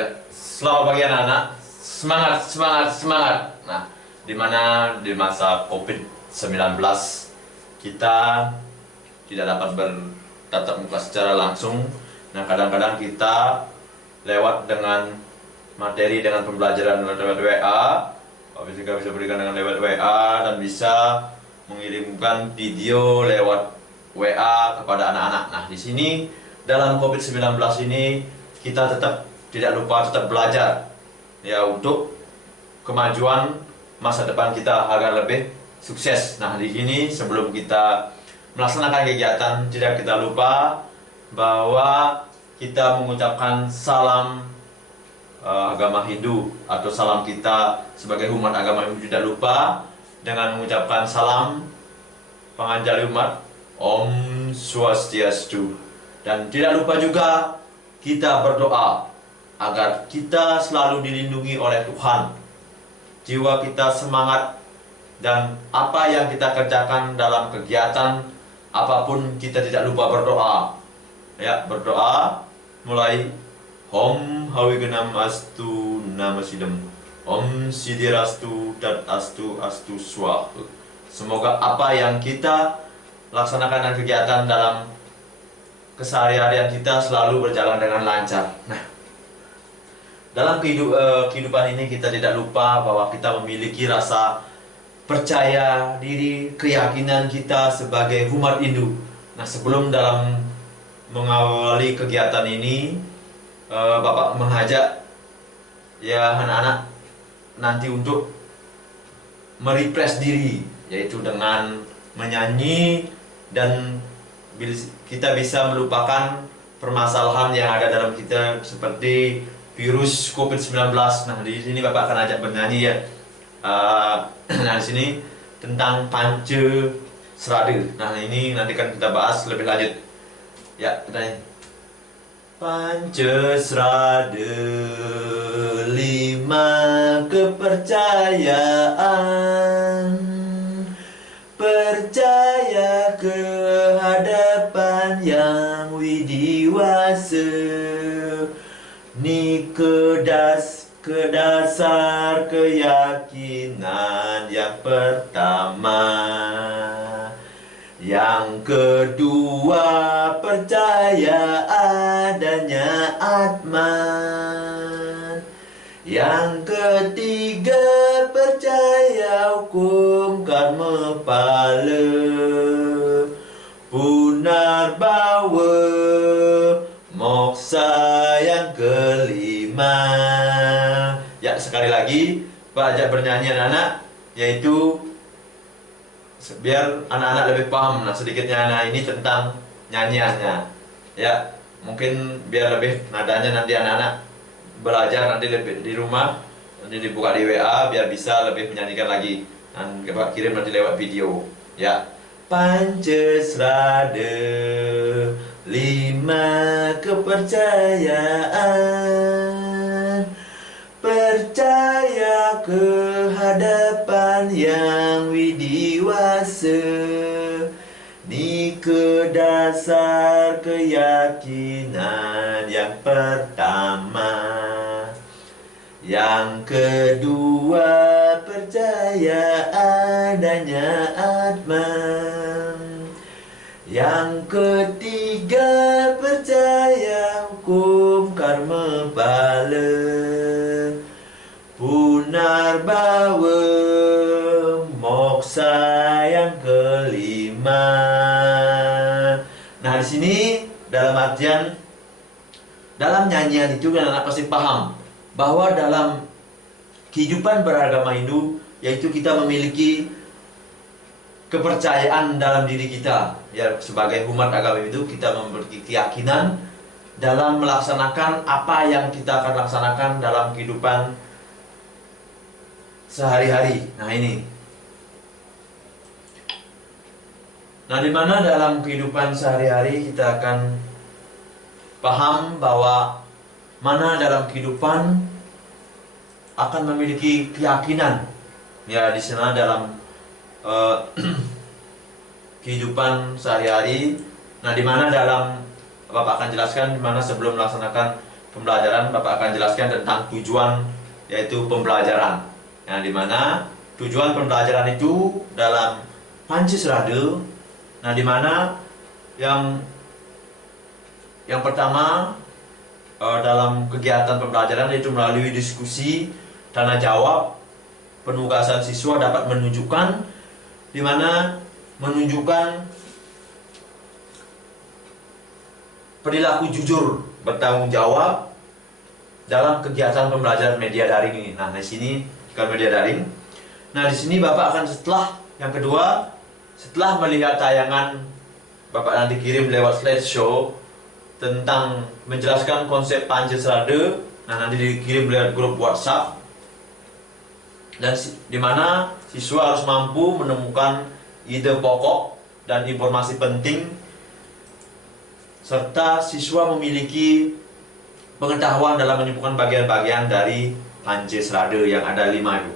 Ya, selamat pagi anak-anak. Semangat, semangat, semangat. Nah, dimana di masa COVID-19 kita tidak dapat bertatap muka secara langsung. Nah, kadang-kadang kita lewat dengan materi dengan pembelajaran lewat WA. Kita bisa berikan dengan lewat WA dan bisa mengirimkan video lewat WA kepada anak-anak. Nah, di sini dalam COVID-19 ini kita tidak lupa tetap belajar ya untuk kemajuan masa depan kita agar lebih sukses. Nah, di sini sebelum kita melaksanakan kegiatan tidak kita lupa bahwa kita mengucapkan salam agama Hindu atau salam kita sebagai umat agama Hindu, tidak lupa dengan mengucapkan salam Panganjali umat Om Swastiastu, dan tidak lupa juga kita berdoa agar kita selalu dilindungi oleh Tuhan, jiwa kita semangat, dan apa yang kita kerjakan dalam kegiatan apapun kita tidak lupa berdoa. Ya, berdoa mulai Om Hawigenam Astu Namasidam, Om Sidirastu Dat Astu Astu Swahu. Semoga apa yang kita laksanakan dan kegiatan dalam keseharian kita selalu berjalan dengan lancar. Nah, dalam kehidupan ini kita tidak lupa bahwa kita memiliki rasa percaya diri, keyakinan kita sebagai umat Hindu. Nah, sebelum dalam mengawali kegiatan ini, Bapak mengajak ya anak-anak nanti untuk merefresh diri, yaitu dengan menyanyi, dan kita bisa melupakan permasalahan yang ada dalam kita seperti virus COVID-19. Nah, di sini Bapak akan ajak bernyanyi ya. Nah, di sini tentang Panca Srada. Nah, ini nanti kan kita bahas lebih lanjut. Ya, kita nyanyi. Panca Srada, 5 kepercayaan. Percaya kehadapan yang widiwasa, ni kedasar keyakinan yang pertama. Yang kedua, percaya adanya Atman. Yang ketiga, percaya hukum karma pala. Punarbawa, moksa yang kelima. Ya, sekali lagi Pak ajak bernyanyi anak-anak, yaitu biar anak-anak lebih paham. Nah, sedikitnya anak ini tentang nyanyiannya. Ya, mungkin biar lebih nadanya nanti anak-anak belajar nanti lebih di rumah, nanti dibuka di WA biar bisa lebih menyanyikan lagi. Dan Bapak kirim nanti lewat video. Ya. Panca Srada, 5 kepercayaan. Percaya kehadapan yang widiwasa, ni kedasar keyakinan yang pertama. Yang kedua, percaya adanya Atman. Yang ketiga, percaya hukum karma pala. Punarbawa, moksa yang kelima. Nah, di sini dalam artian, dalam nyanyian itu anak-anak pasti paham bahwa dalam kehidupan beragama Hindu, yaitu kita memiliki kepercayaan dalam diri kita. Ya, sebagai umat agama Hindu kita memiliki keyakinan dalam melaksanakan apa yang kita akan laksanakan dalam kehidupan sehari-hari. Nah, ini. Nah, di mana dalam kehidupan sehari-hari kita akan paham bahwa mana dalam kehidupan akan memiliki keyakinan. Ya, di sana dalam kehidupan sehari-hari. Nah, di mana dalam Bapak akan jelaskan di mana sebelum melaksanakan pembelajaran Bapak akan jelaskan tentang tujuan, yaitu pembelajaran. Yang dimana tujuan pembelajaran itu dalam Pancasrada, nah dimana yang pertama dalam kegiatan pembelajaran yaitu melalui diskusi, tanya jawab, penugasan siswa dapat menunjukkan perilaku jujur, bertanggung jawab dalam kegiatan pembelajaran media daring ini. Nah, di sini kalau media daring. Nah, di sini Bapak akan yang kedua, setelah melihat tayangan, Bapak nanti kirim lewat slideshow tentang menjelaskan konsep Pancasrada. Nah, nanti dikirim lewat grup WhatsApp. Dan di mana siswa harus mampu menemukan ide pokok dan informasi penting, serta siswa memiliki pengetahuan dalam menyebutkan bagian-bagian dari Pancasrada yang ada 5 itu.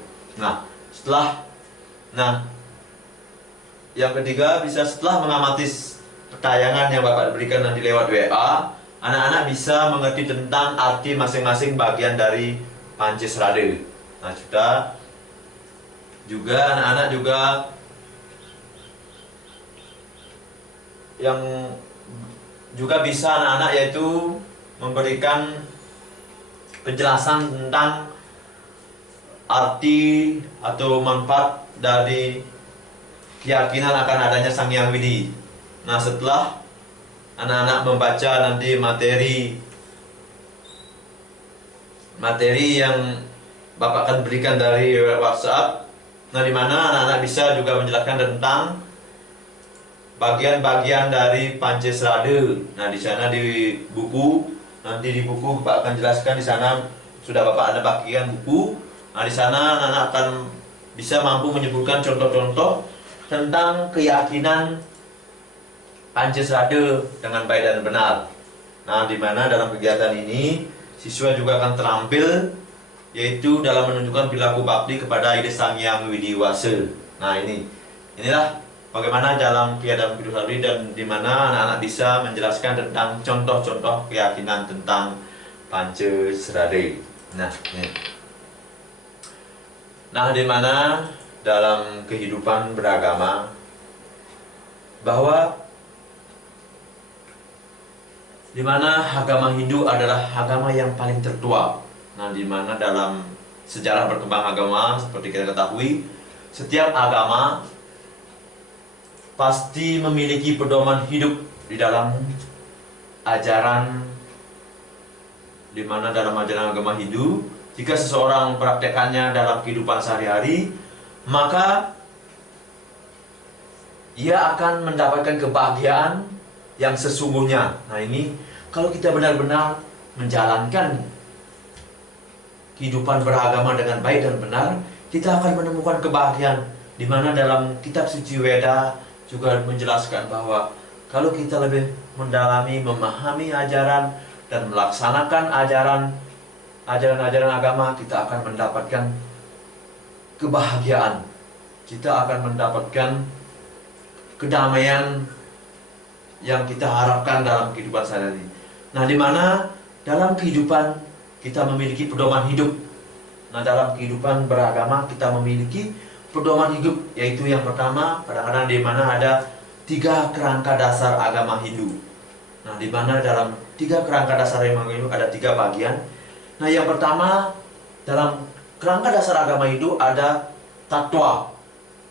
Yang ketiga, setelah mengamati tayangan yang Bapak berikan nanti lewat WA, anak-anak bisa mengerti tentang arti masing-masing bagian dari Pancasrada. Nah, juga anak-anak bisa yaitu memberikan penjelasan tentang arti atau manfaat dari keyakinan akan adanya Sang Hyang Widi. Nah, setelah anak-anak membaca nanti materi yang Bapak akan berikan dari WhatsApp, nah di mana anak-anak bisa juga menjelaskan tentang bagian-bagian dari Pancasrada. Nah, di sana di buku Bapak akan jelaskan, di sana sudah Bapak ada bagian buku. Nah, di sana anak-anak akan bisa mampu menyebutkan contoh-contoh tentang keyakinan Pancasrada dengan baik dan benar. Nah, di mana dalam kegiatan ini siswa juga akan terampil, yaitu dalam menunjukkan perilaku bakti kepada ide Sang Hyang Widi Wasa. Nah, inilah bagaimana dalam kegiatan Pancasrada, dan di mana anak-anak bisa menjelaskan tentang contoh-contoh keyakinan tentang Pancasrada. Nah, di mana dalam kehidupan beragama bahwa di mana agama Hindu adalah agama yang paling tertua. Nah, di mana dalam sejarah berkembang agama seperti kita ketahui, setiap agama pasti memiliki pedoman hidup di dalam ajaran, di mana dalam ajaran agama Hindu, jika seseorang mempraktekannya dalam kehidupan sehari-hari, maka ia akan mendapatkan kebahagiaan yang sesungguhnya. Nah, ini kalau kita benar-benar menjalankan kehidupan beragama dengan baik dan benar, kita akan menemukan kebahagiaan. Di mana dalam kitab suci Weda juga menjelaskan bahwa kalau kita lebih mendalami, memahami ajaran dan melaksanakan ajaran-ajaran agama, kita akan mendapatkan kebahagiaan. Kita akan mendapatkan kedamaian yang kita harapkan dalam kehidupan sehari-hari. Nah, di mana dalam kehidupan kita memiliki pedoman hidup. Nah, dalam kehidupan beragama kita memiliki pedoman hidup, yaitu yang pertama, kadang-kadang di mana ada 3 kerangka dasar agama Hindu. Nah, di mana dalam 3 kerangka dasar agama Hindu ada 3 bagian. Nah, yang pertama, dalam kerangka dasar agama Hindu ada tatwa.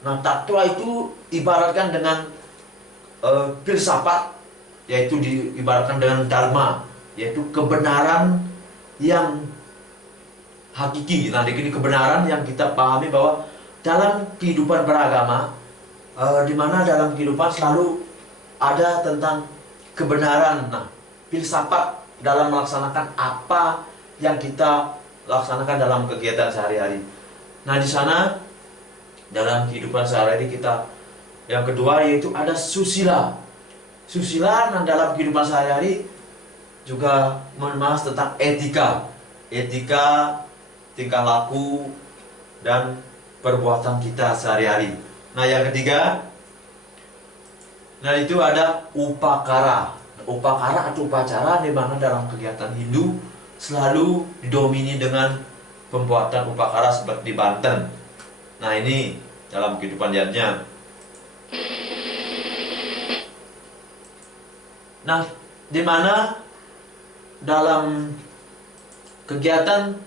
Nah, tatwa itu ibaratkan dengan filsafat, yaitu diibaratkan dengan dharma, yaitu kebenaran yang hakiki. Nah, ini kebenaran yang kita pahami bahwa dalam kehidupan beragama, di mana dalam kehidupan selalu ada tentang kebenaran. Nah, filsafat dalam melaksanakan apa yang kita laksanakan dalam kegiatan sehari-hari. Nah, di sana dalam kehidupan sehari-hari kita, yang kedua yaitu ada susila. Susila dalam kehidupan sehari-hari juga membahas tentang etika, tingkah laku dan perbuatan kita sehari-hari. Nah, yang ketiga, nah itu ada upakara. Upakara atau upacara di mana dalam kegiatan Hindu selalu didomini dengan pembuatan upakara seperti di Banten. Nah ini dalam kehidupan liarnya. Nah, di mana dalam kegiatan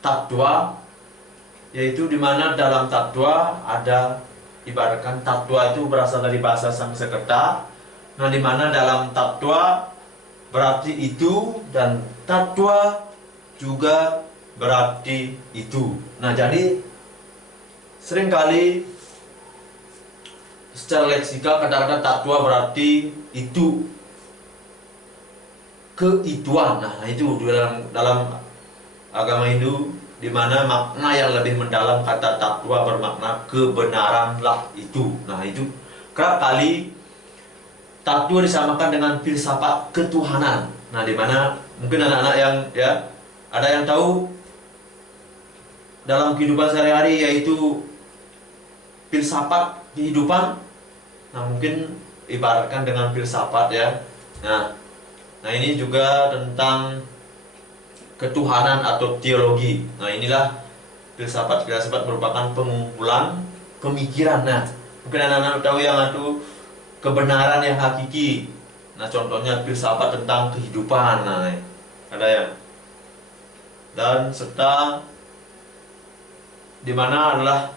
tatwa, yaitu di mana dalam tatwa ada, ibaratkan tatwa itu berasal dari bahasa Sanskerta. Nah, di mana dalam tatwa berarti itu dan tatwa juga berarti itu. Nah, jadi seringkali secara leksikal kata-kata tatwa berarti itu, keituan. Nah, itu dalam agama Hindu, di mana makna yang lebih mendalam kata tatwa bermakna kebenaranlah itu. Nah, itu kerap kali tatwa disamakan dengan filsafat ketuhanan. Nah, di mana mungkin anak-anak yang ada yang tahu dalam kehidupan sehari-hari yaitu filsafat kehidupan. Nah, mungkin ibaratkan dengan filsafat ya. Nah ini juga tentang ketuhanan atau teologi. Nah, inilah filsafat. Filsafat merupakan pengumpulan pemikiran. Nah, mungkin anak-anak tahu yang itu kebenaran yang hakiki. Nah, contohnya filsafat tentang kehidupan. Nah, ada ya. Dan serta di mana adalah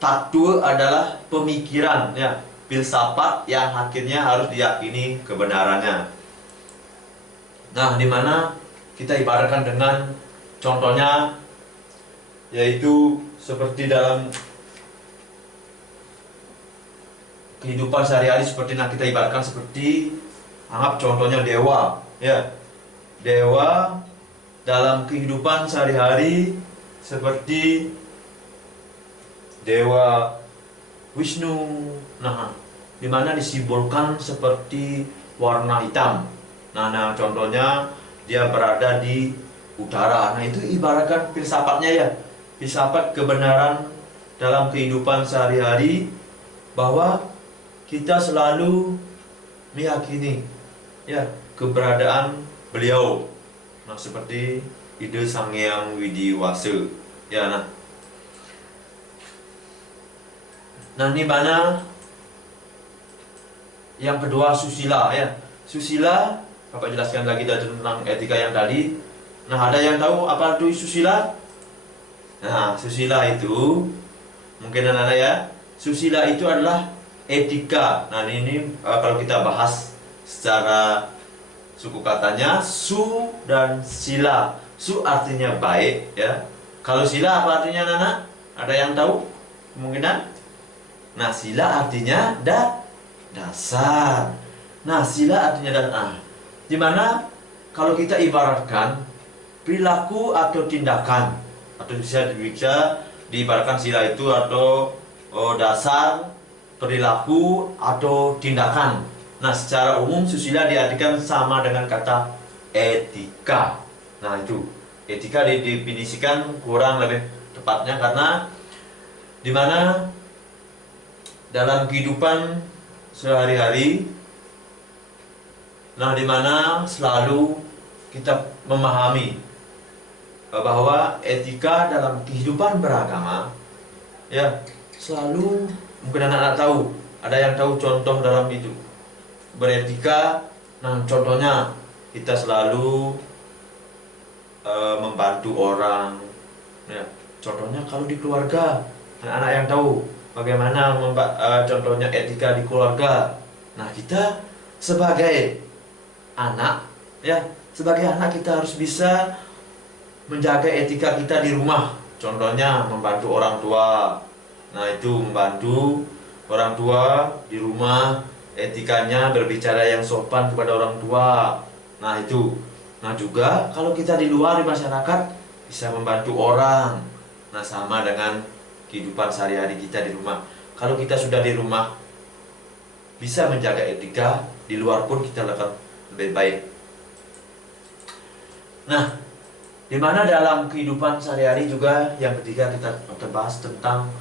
tatwa adalah pemikiran ya, filsafat yang akhirnya harus diyakini kebenarannya. Nah, di mana kita ibaratkan dengan contohnya yaitu seperti dalam kehidupan sehari-hari, seperti kita ibaratkan seperti anggap contohnya dewa ya. Dewa dalam kehidupan sehari-hari seperti Dewa Wisnu. Nah, di mana disimbolkan seperti warna hitam. Nah, contohnya dia berada di utara. Nah, itu ibaratkan filsafatnya ya. Filsafat kebenaran dalam kehidupan sehari-hari, bahwa kita selalu meyakini ya keberadaan beliau. Nah, seperti ide Sang Hyang Widiwasa. Ya, Nah, ini mana yang kedua susila ya. Susila, Bapak jelaskan lagi tentang etika yang tadi. Nah, ada yang tahu apa itu susila? Nah, susila itu mungkin anak-anak ya. Susila itu adalah etika. Nah, ini kalau kita bahas secara suku katanya, su dan sila. Su artinya baik ya. Kalau sila apa artinya anak-anak? Ada yang tahu? Kemungkinan? Nah, sila artinya dasar. Nah, sila artinya dimana kalau kita ibaratkan perilaku atau tindakan, atau bisa diibaratkan sila itu atau dasar, perilaku atau tindakan. Nah, secara umum susila diartikan sama dengan kata etika. Nah, itu etika didefinisikan kurang lebih tepatnya karena dimana dalam kehidupan sehari-hari, nah dimana selalu kita memahami bahwa etika dalam kehidupan beragama ya selalu, mungkin anak-anak tahu, ada yang tahu contoh dalam itu beretika. Nah, contohnya kita selalu membantu orang ya. Contohnya kalau di keluarga, anak-anak yang tahu bagaimana contohnya etika di keluarga. Nah, kita sebagai anak ya, sebagai anak kita harus bisa menjaga etika kita di rumah. Contohnya membantu orang tua. Nah, itu membantu orang tua di rumah, etikanya berbicara yang sopan kepada orang tua. Nah, itu. Nah, juga kalau kita di luar di masyarakat bisa membantu orang. Nah, sama dengan kehidupan sehari-hari kita di rumah. Kalau kita sudah di rumah bisa menjaga etika, di luar pun kita lakukan lebih baik. Nah, di mana dalam kehidupan sehari-hari juga yang ketiga kita akan bahas tentang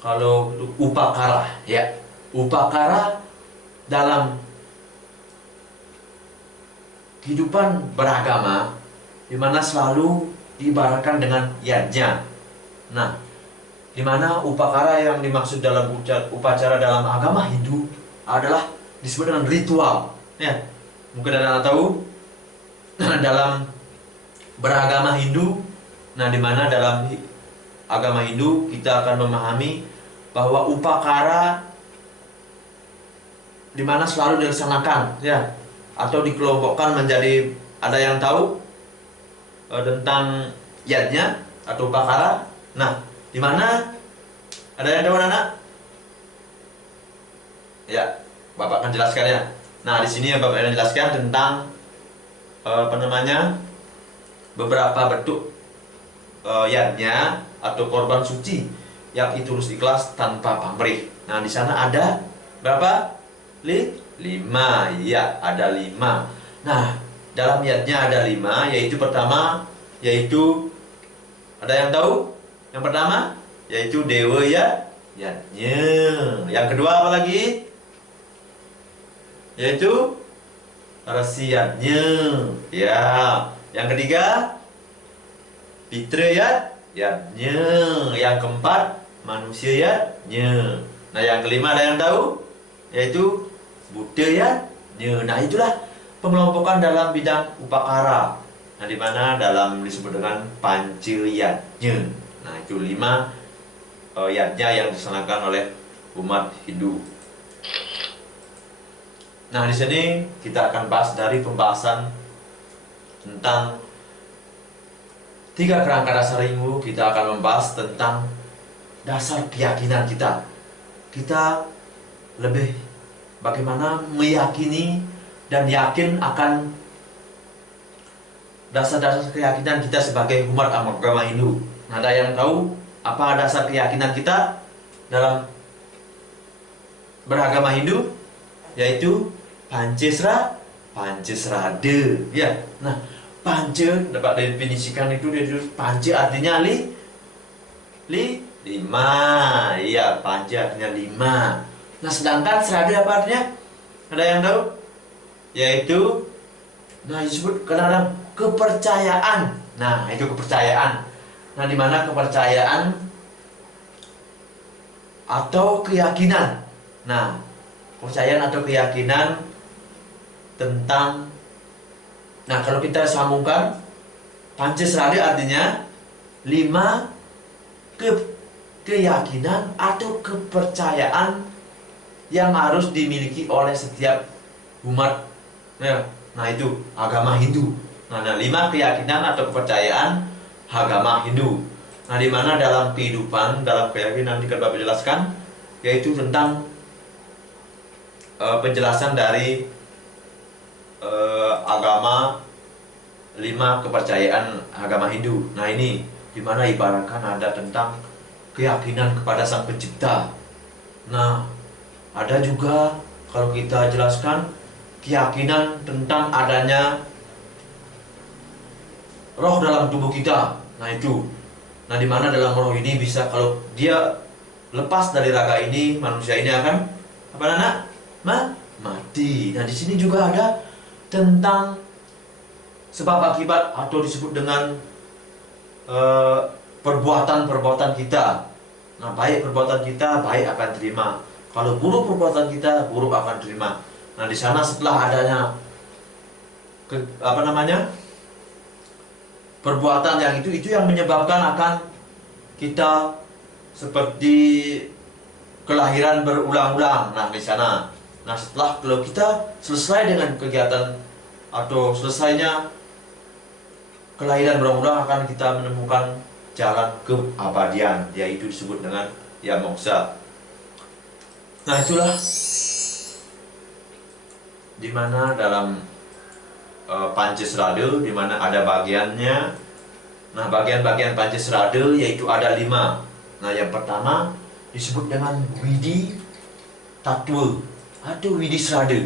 kalau upakara ya. Upakara dalam kehidupan beragama dimana selalu diibaratkan dengan yadnya. Nah, dimana upakara yang dimaksud dalam upacara dalam agama Hindu adalah disebut dengan ritual. Ya, mungkin Anda tahu dalam beragama Hindu, nah dimana dalam agama Hindu kita akan memahami bahwa upakara dimana selalu dilaksanakan, ya, atau dikelompokkan menjadi, ada yang tahu tentang yadnya atau upakara. Nah, dimana ada yang tahu anak? Ya, Bapak akan jelaskan ya. Nah, di sini Bapak akan jelaskan tentang beberapa bentuk yadnya atau korban suci yang tulus ikhlas tanpa pamrih. Nah, di sana ada berapa? 5. Ya, ada 5. Nah, dalam yadnya ada 5, yaitu pertama, yaitu ada yang tahu? Yang pertama yaitu dewa yadnya. Yang kedua apa lagi? Yaitu rasiatnya. Ya, yang ketiga Pitra yadnya. Yang keempat manusia yadnya. Nah, yang kelima ada yang tahu? Yaitu Buddha yadnya. Nah, itulah pengelompokan dalam bidang upakara. Nah, di mana dalam disebut dengan pancil yadnya. Nah, itu 5 yadnya yang dilaksanakan oleh umat Hindu. Nah, di sini kita akan bahas dari pembahasan tentang 3 kerangka dasar ilmu. Kita akan membahas tentang dasar keyakinan kita. Kita lebih bagaimana meyakini dan yakin akan dasar-dasar keyakinan kita sebagai umat agama Hindu. Nah, ada yang tahu apa dasar keyakinan kita dalam beragama Hindu? Yaitu Pancesrada. Ya. Nah, Panca dapat definisikan itu dari Panca artinya 5. Iya, Panca artinya 5. Nah, sedangkan Serada apa artinya? Ada yang tahu? Yaitu disebut dalam kepercayaan. Nah, itu kepercayaan. Nah, di mana kepercayaan atau keyakinan. Nah, kepercayaan atau keyakinan tentang, nah, kalau kita sambungkan, Pancesrada artinya 5 keyakinan atau kepercayaan yang harus dimiliki oleh setiap umat. Nah, itu agama Hindu. Nah, 5 keyakinan atau kepercayaan agama Hindu. Nah, di mana dalam kehidupan, dalam keyakinan jika Bapak jelaskan, yaitu tentang penjelasan dari agama 5 kepercayaan agama Hindu. Nah, ini di mana ibaratkan ada tentang keyakinan kepada Sang Pencipta. Nah, ada juga kalau kita jelaskan keyakinan tentang adanya roh dalam tubuh kita. Nah, itu. Nah, di mana dalam roh ini bisa, kalau dia lepas dari raga ini, manusia ini akan apa, anak? Mati. Nah, di sini juga ada tentang sebab akibat atau disebut dengan perbuatan-perbuatan kita. Nah, baik perbuatan kita, baik akan terima. Kalau buruk perbuatan kita, buruk akan terima. Nah, di sana setelah adanya perbuatan yang itu yang menyebabkan akan kita seperti kelahiran berulang-ulang. Nah, di sana. Nah, setelah kalau kita selesai dengan kegiatan atau selesainya kelahiran berulang-ulang, akan kita menemukan jalan keabadian, yaitu disebut dengan moksa. Nah, itulah dimana dalam Pancesrada, dimana ada bagiannya. Nah, bagian-bagian Pancesrada yaitu ada 5. Nah, yang pertama disebut dengan Widi Tattwa atau Widi Srada.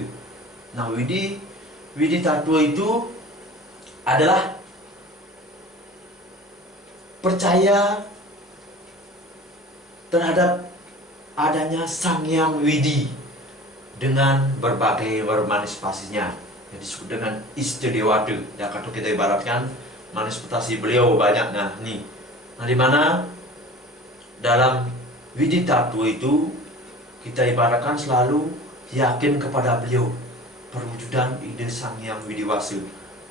Nah, Widi Tattwa itu adalah percaya terhadap adanya Sang Hyang Widi dengan berbagai manifestasinya yang disebut dengan Istadewata. Ya, kalau kita ibaratkan manifestasi beliau banyak. Nah nih, nah di mana dalam Widi Tattwa itu kita ibaratkan selalu yakin kepada beliau, perwujudan ide Sang Hyang Widiwasa.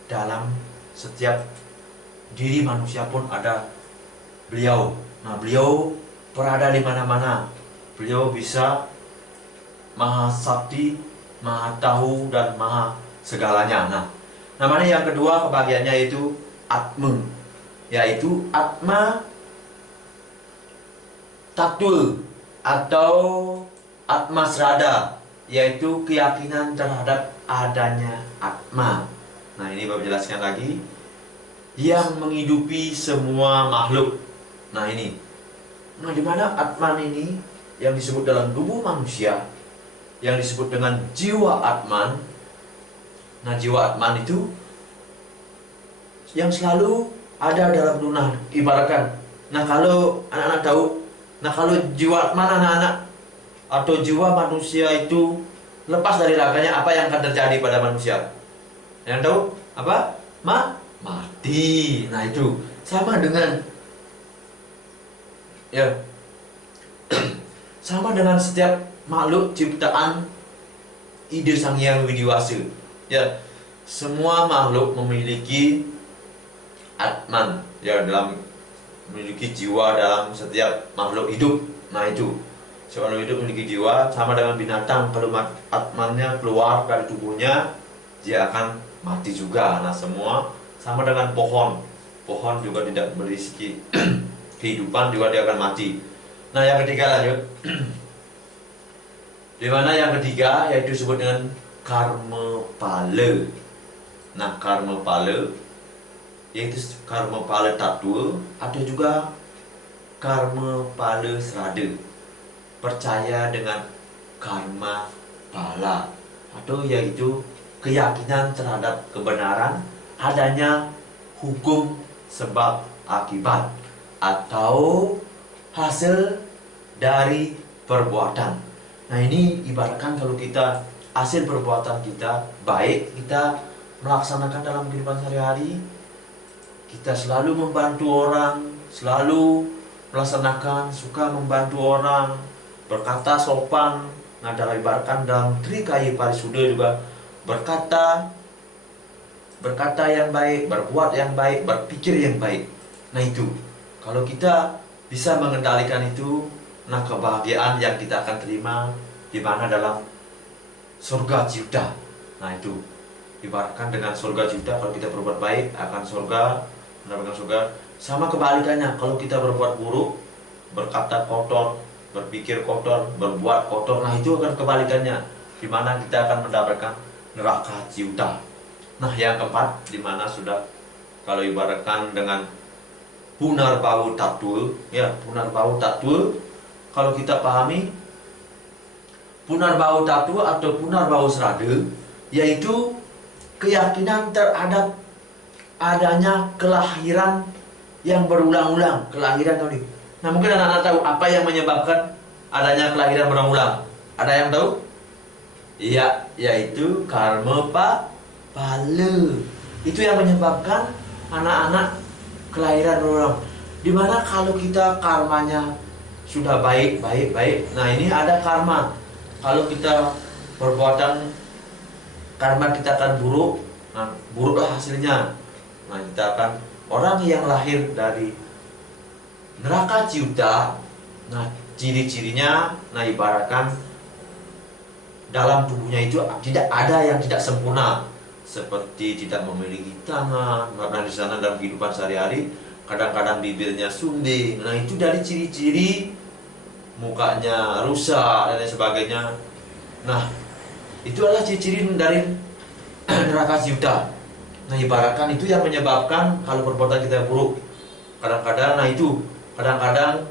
Dalam setiap diri manusia pun ada beliau. Nah beliau berada di mana-mana. Beliau bisa maha sakti, maha tahu, dan maha segalanya. Nah namanya yang kedua kebahagiaannya itu Atma, yaitu Atma Tattwa atau Atma Srada, yaitu keyakinan terhadap adanya Atma. Nah ini Bapak jelaskan lagi, yang menghidupi semua makhluk. Nah ini, nah di mana Atman ini yang disebut dalam tubuh manusia, yang disebut dengan jiwa Atman. Nah jiwa Atman itu yang selalu ada dalam lunah, ibaratkan. Nah kalau anak-anak tahu, nah kalau jiwa Atman anak-anak atau jiwa manusia itu lepas dari raganya, apa yang akan terjadi pada manusia? Yang tahu apa? Mati. Nah itu sama dengan ya sama dengan setiap makhluk ciptaan ide Sang Hyang Widiwasa. Ya, semua makhluk memiliki Atman, ya, dalam memiliki jiwa dalam setiap makhluk hidup. Nah itu, setiap makhluk hidup memiliki jiwa, sama dengan binatang. Kalau Atmannya keluar dari tubuhnya, dia akan mati juga. Nah semua sama dengan pohon. Pohon juga tidak berisi kehidupan, juga dia akan mati. Nah yang ketiga lanjut. Dimana yang ketiga yaitu disebut dengan karma pala. Nah karma pala yaitu karma pala tattwa, ada juga karma pala srada, percaya dengan karma pala, atau yaitu keyakinan terhadap kebenaran adanya hukum sebab akibat atau hasil dari perbuatan. Nah ini ibaratkan kalau kita hasil perbuatan kita baik, kita melaksanakan dalam kehidupan sehari-hari, kita selalu membantu orang, selalu melaksanakan, suka membantu orang, berkata sopan. Nah dalam ibaratkan dalam Trikaya Parisuda juga berkata yang baik, berbuat yang baik, berpikir yang baik. Nah itu, kalau kita bisa mengendalikan itu, nah kebahagiaan yang kita akan terima di mana dalam surga Ciuta. Nah itu ibaratkan dengan surga Ciuta, kalau kita berbuat baik akan surga, mendapatkan surga. Sama kebalikannya, kalau kita berbuat buruk, berkata kotor, berpikir kotor, berbuat kotor, nah itu akan kebalikannya, di mana kita akan mendapatkan neraka Ciuta. Nah yang keempat, di mana sudah kalau ibaratkan dengan Punarbau Tattwa, ya Punarbau Tattwa, kalau kita pahami Punarbau Tattwa atau Punarbau Srada, yaitu keyakinan terhadap adanya kelahiran yang berulang-ulang, kelahiran tadi. Nah mungkin anak-anak tahu apa yang menyebabkan adanya kelahiran berulang-ulang? Ada yang tahu? Iya, yaitu karma pala. Itu yang menyebabkan anak-anak kelahiran berulang. Dimana kalau kita karmanya sudah baik, nah ini ada karma. Kalau kita perbuatan karma kita akan buruk, nah buruklah hasilnya. Nah kita akan, orang yang lahir dari neraka Ciuta, nah ciri-cirinya, nah ibaratkan dalam tubuhnya itu tidak ada yang tidak sempurna, seperti tidak memiliki tangan. Karena di sana dalam kehidupan sehari-hari kadang-kadang bibirnya sumbing. Nah itu dari ciri-ciri mukanya rusak dan lain sebagainya. Nah itu adalah ciri-ciri dari neraka Ciuta. Nah ibaratkan itu yang menyebabkan kalau perbuatan kita buruk. Kadang-kadang, nah itu kadang-kadang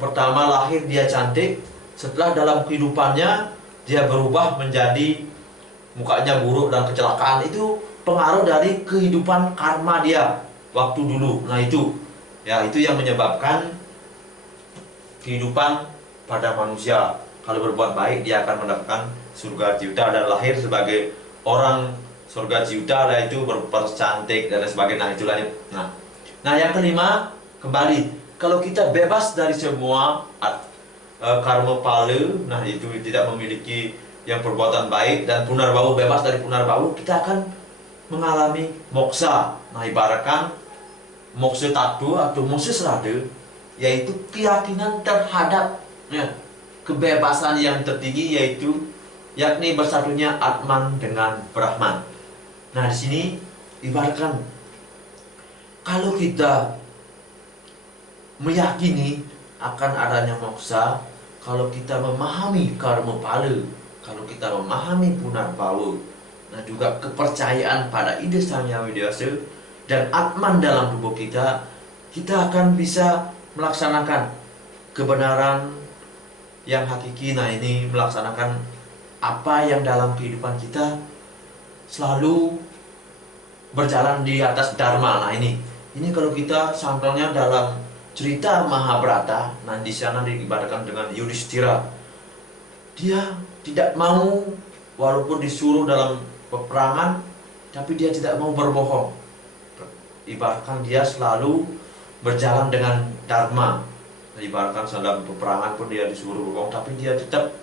pertama lahir dia cantik, setelah dalam kehidupannya dia berubah menjadi mukanya buruk dan kecelakaan. Itu pengaruh dari kehidupan karma dia waktu dulu. Nah itu, ya itu yang menyebabkan kehidupan pada manusia. Kalau berbuat baik dia akan mendapatkan surga Ciuta dan lahir sebagai orang surga ciuta lah itu berpercantik dan lain sebagainya. Nah, itulah. Nah, yang kelima, kembali kalau kita bebas dari semua karma pala, nah itu tidak memiliki yang perbuatan baik dan punarbau, bebas dari punarbau, kita akan mengalami moksa. Nah, ibaratkan moksa tatu atau moksa serada, yaitu keyakinan terhadap kebebasan yang tertinggi, yaitu yakni bersatunya Atman dengan Brahman. Nah, di sini ibaratkan kalau kita meyakini akan adanya moksa, kalau kita memahami karma pala, kalau kita memahami punarbau, nah juga kepercayaan pada ide Sang Yang Widi Wasa dan Atman dalam tubuh kita, kita akan bisa melaksanakan kebenaran yang hakiki. Nah, ini melaksanakan apa yang dalam kehidupan kita selalu berjalan di atas Dharma. Nah, ini kalau kita sampelnya dalam cerita Mahabharata, nah di sana diibaratkan dengan Yudhishthira. Dia tidak mau, walaupun disuruh dalam peperangan, tapi dia tidak mau berbohong. Ibaratkan dia selalu berjalan dengan Dharma. Ibaratkan dalam peperangan pun dia disuruh berbohong, tapi dia tetap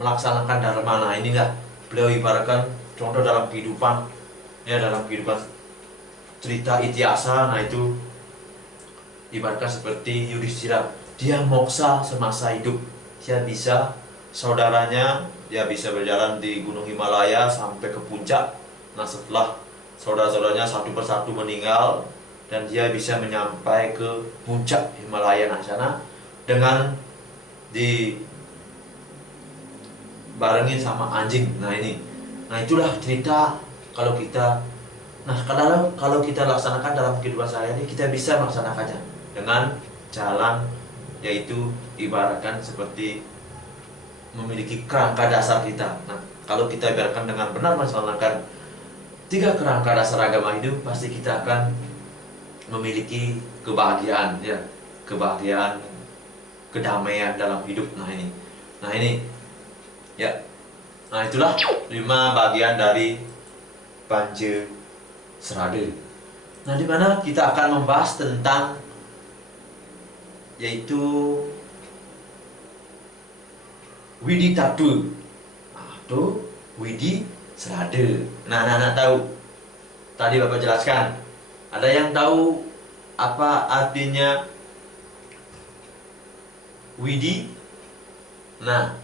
melaksanakan Dharma. Nah, inilah beliau ibaratkan contoh dalam kehidupan, dalam kehidupan cerita Itiasa. Nah, itu ibaratkan seperti Yudhishthira, dia moksa semasa hidup. Dia bisa, saudaranya, dia bisa berjalan di Gunung Himalaya sampai ke puncak. Nah, setelah saudara-saudaranya satu persatu meninggal, dan dia bisa menyampai ke puncak Himalaya. Nah, sana dengan dibarengin sama anjing. Nah, itulah cerita kalau kita, kalau kita laksanakan dalam kehidupan sehari-hari, kita bisa melaksanakannya dengan jalan, yaitu ibaratkan seperti memiliki kerangka dasar kita. Nah, kalau kita ibaratkan dengan benar melaksanakan 3 kerangka dasar agama hidup, pasti kita akan memiliki kebahagiaan, kebahagiaan, kedamaian dalam hidup. Nah, itulah 5 bagian dari Panca Serada. Nah, di mana kita akan membahas tentang yaitu Widi Tatu atau Widi Serada. Nah, anak-anak tahu? Tadi Bapak jelaskan. Ada yang tahu apa artinya Widi? Nah,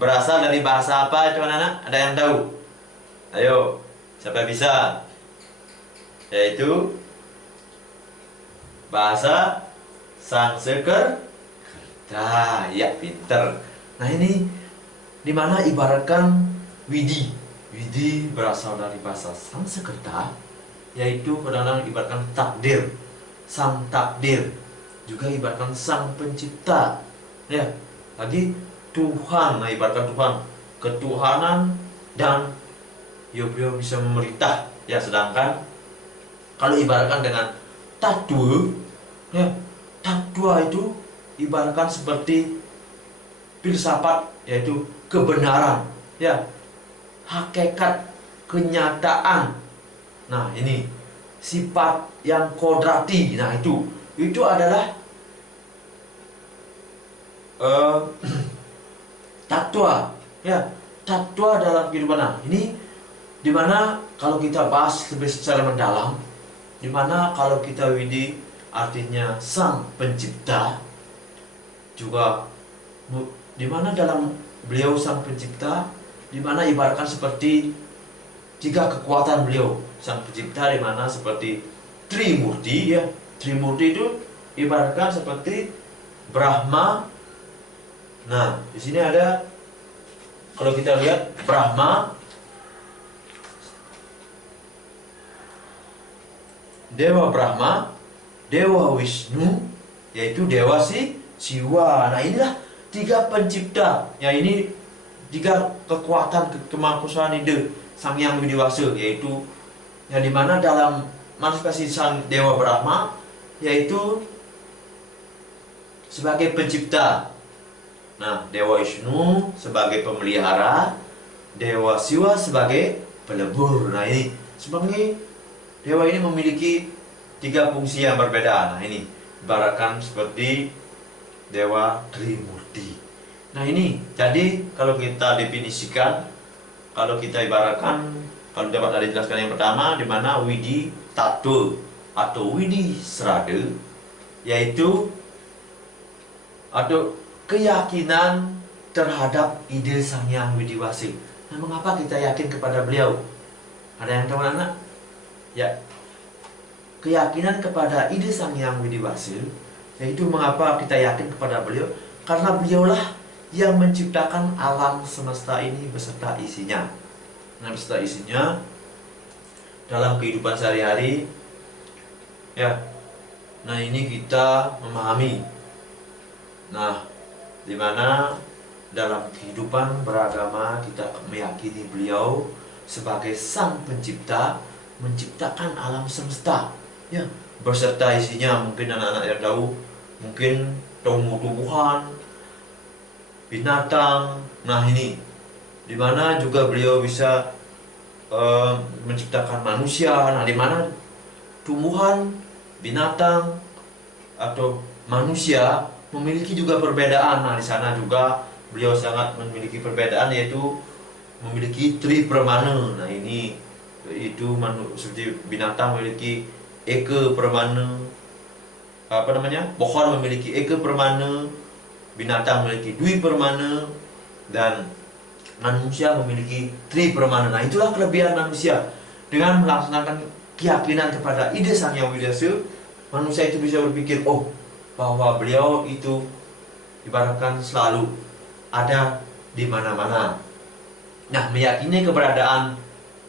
berasal dari bahasa apa itu anak-anak? Ada yang tahu? Ayo, siapa bisa? Yaitu bahasa Sanskerta. Ya, pinter. Nah, ini dimana ibaratkan Widi berasal dari bahasa Sanskerta, yaitu kadang-kadang ibaratkan takdir, sang takdir, juga ibaratkan sang pencipta, lagi Tuhan. Nah, ibaratkan Tuhan, ketuhanan, dan beliau bisa memerintah. Sedangkan kalau ibaratkan dengan tatwa, tatwa itu ibaratkan seperti filsafat, yaitu kebenaran, hakikat, kenyataan. Nah, ini sifat yang kodrati. Nah, itu adalah tatwa, tatwa dalam kehidupan. Nah, ini dimana kalau kita bahas secara mendalam, dimana kalau kita Widi artinya sang pencipta, juga dimana dalam beliau sang pencipta, dimana ibaratkan seperti 3 kekuatan beliau sang pencipta, dimana seperti Trimurti. Trimurti itu ibaratkan seperti Brahma. Nah, di sini ada, kalau kita lihat Brahma, Dewa Brahma, Dewa Wisnu, yaitu Dewa Siwa. Nah, inilah 3 pencipta. Ini 3 kekuatan kemahakuasaan ide Sang Yang Widi Wasa, yaitu yang dimana dalam manifestasi Sang Dewa Brahma, yaitu sebagai pencipta. Nah, Dewa Wisnu sebagai pemelihara, Dewa Siwa sebagai pelebur. Nah ini sebagai dewa ini memiliki 3 fungsi yang berbeda. Nah ini ibaratkan seperti Dewa Trimurti. Nah ini jadi kalau kita definisikan, kalau kita ibaratkan, kalau dapat tadi jelaskan yang pertama, di mana Widi Tattwa atau Widi Srada, yaitu atau keyakinan terhadap ide Sang Hyang Widiwasa. Nah, mengapa kita yakin kepada beliau? Ada yang tahu anak? Ya, keyakinan kepada ide Sang Hyang Widiwasa, yaitu mengapa kita yakin kepada beliau? Karena beliaulah yang menciptakan alam semesta ini beserta isinya. Nah, beserta isinya dalam kehidupan sehari-hari. Ya, nah ini kita memahami. Nah, dimana dalam kehidupan beragama kita meyakini beliau sebagai sang pencipta, menciptakan alam semesta, ya, beserta isinya. Mungkin anak-anak yang tahu, mungkin tumbuh-tumbuhan, binatang. Nah ini, dimana juga beliau bisa menciptakan manusia. Nah dimana tumbuhan, binatang atau manusia memiliki juga perbedaan. Nah di sana juga beliau sangat memiliki perbedaan, yaitu memiliki tripermana. Nah ini itu seperti binatang memiliki eka permana, pohon memiliki eka permana, binatang memiliki dwi permana, dan manusia memiliki tripermana. Nah itulah kelebihan manusia. Dengan melaksanakan keyakinan kepada ide Sang Hyang Widiwasa, manusia itu bisa berpikir, oh, bahwa beliau itu ibaratkan selalu ada di mana-mana. Nah, meyakini keberadaan